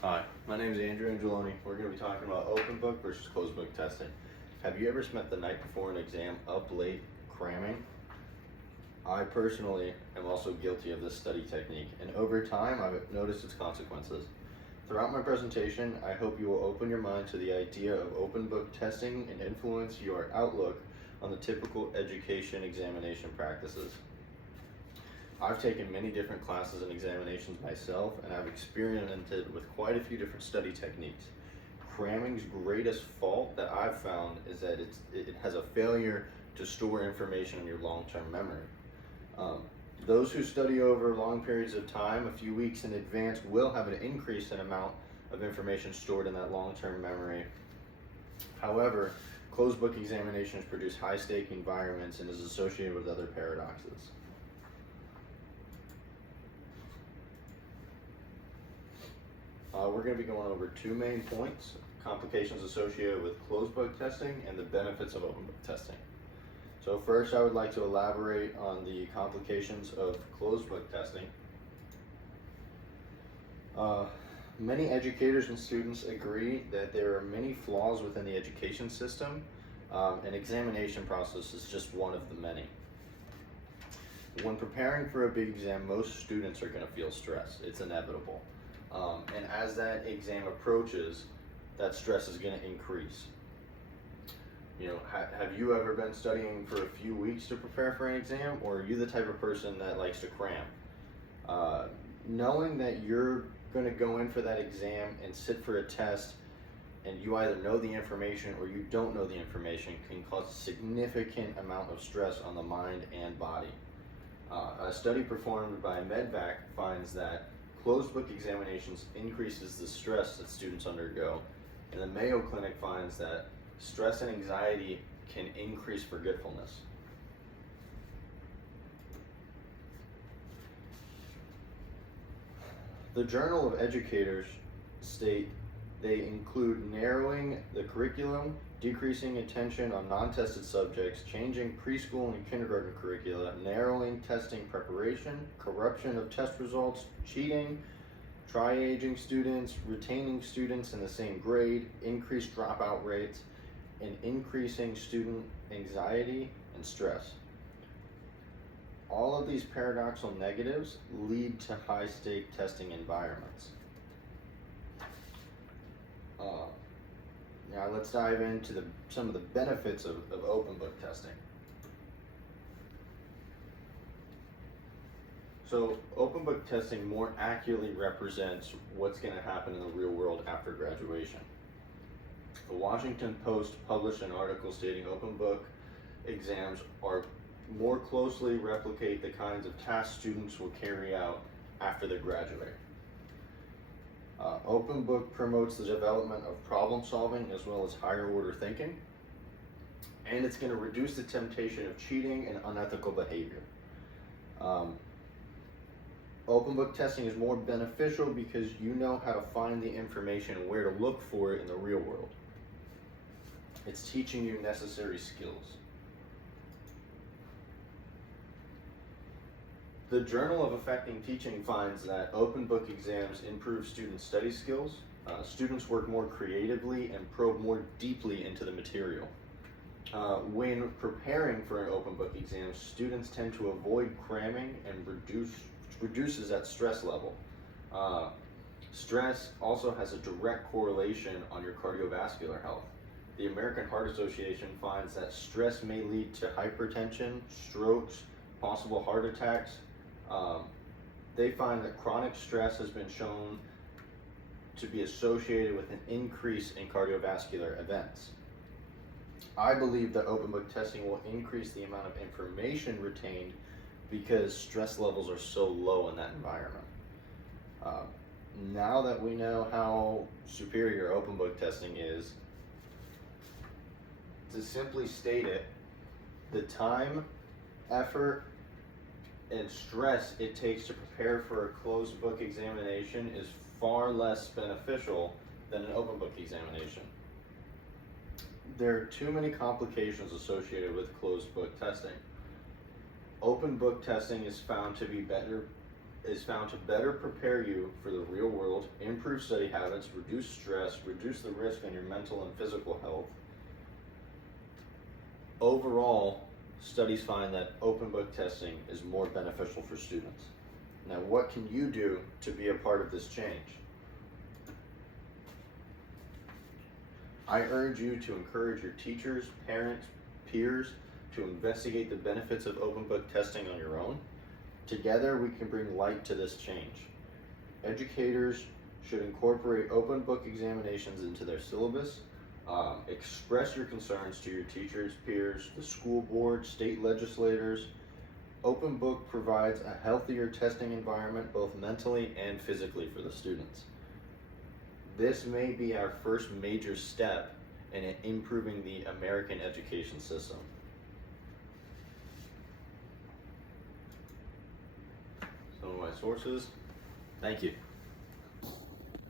Hi, my name is Andrew Angeloni. We're going to be talking about open book versus closed book testing. Have you ever spent the night before an exam up late cramming? I personally am also guilty of this study technique, and over time I've noticed its consequences. Throughout my presentation, I hope you will open your mind to the idea of open book testing and influence your outlook on the typical education examination practices. I've taken many different classes and examinations myself, and I've experimented with quite a few different study techniques. Cramming's greatest fault that I've found is that it has a failure to store information in your long-term memory. Those who study over long periods of time, a few weeks in advance, will have an increase in amount of information stored in that long-term memory. However, closed book examinations produce high-stake environments and is associated with other paradoxes. We're going to be going over two main points: complications associated with closed book testing and the benefits of open book testing. So first, I would like to elaborate on the complications of closed book testing. Many educators and students agree that there are many flaws within the education system, and examination process is just one of the many. When preparing for a big exam, most students are going to feel stressed. It's inevitable. And as that exam approaches, that stress is going to increase. You know, have you ever been studying for a few weeks to prepare for an exam, or are you the type of person that likes to cram? Knowing that you're going to go in for that exam and sit for a test, and you either know the information or you don't know the information, can cause a significant amount of stress on the mind and body. A study performed by MedVac finds that closed book examinations increases the stress that students undergo, and the Mayo Clinic finds that stress and anxiety can increase forgetfulness. The Journal of Educators state they include narrowing the curriculum, decreasing attention on non-tested subjects, changing preschool and kindergarten curricula, narrowing testing preparation, corruption of test results, cheating, tri-aging students, retaining students in the same grade, increased dropout rates, and increasing student anxiety and stress. All of these paradoxical negatives lead to high-stake testing environments. Now let's dive into some of the benefits of open book testing. So open book testing more accurately represents what's going to happen in the real world after graduation. The Washington Post published an article stating open book exams are more closely replicate the kinds of tasks students will carry out after they graduate. Open book promotes the development of problem solving as well as higher order thinking, and it's going to reduce the temptation of cheating and unethical behavior. Open book testing is more beneficial because you know how to find the information and where to look for it in the real world. It's teaching you necessary skills. The Journal of Affecting Teaching finds that open book exams improve student study skills. Students work more creatively and probe more deeply into the material. When preparing for an open book exam, students tend to avoid cramming and reduces that stress level. Stress also has a direct correlation on your cardiovascular health. The American Heart Association finds that stress may lead to hypertension, strokes, possible heart attacks. They find that chronic stress has been shown to be associated with an increase in cardiovascular events. I believe that open book testing will increase the amount of information retained because stress levels are so low in that environment. Now that we know how superior open book testing is, to simply state it, the time, effort, and stress it takes to prepare for a closed book examination is far less beneficial than an open book examination. There are too many complications associated with closed book testing. Open book testing is found to better prepare you for the real world, improve improve study habits, reduce stress, reduce the risk on your mental and physical health. Overall, studies find that open book testing is more beneficial for students. Now, what can you do to be a part of this change? I urge you to encourage your teachers, parents, peers to investigate the benefits of open book testing on your own. Together, we can bring light to this change. Educators should incorporate open book examinations into their syllabus. Express your concerns to your teachers, peers, the school board, state legislators. Open book provides a healthier testing environment both mentally and physically for the students. This may be our first major step in improving the American education system. Some of my sources. Thank you.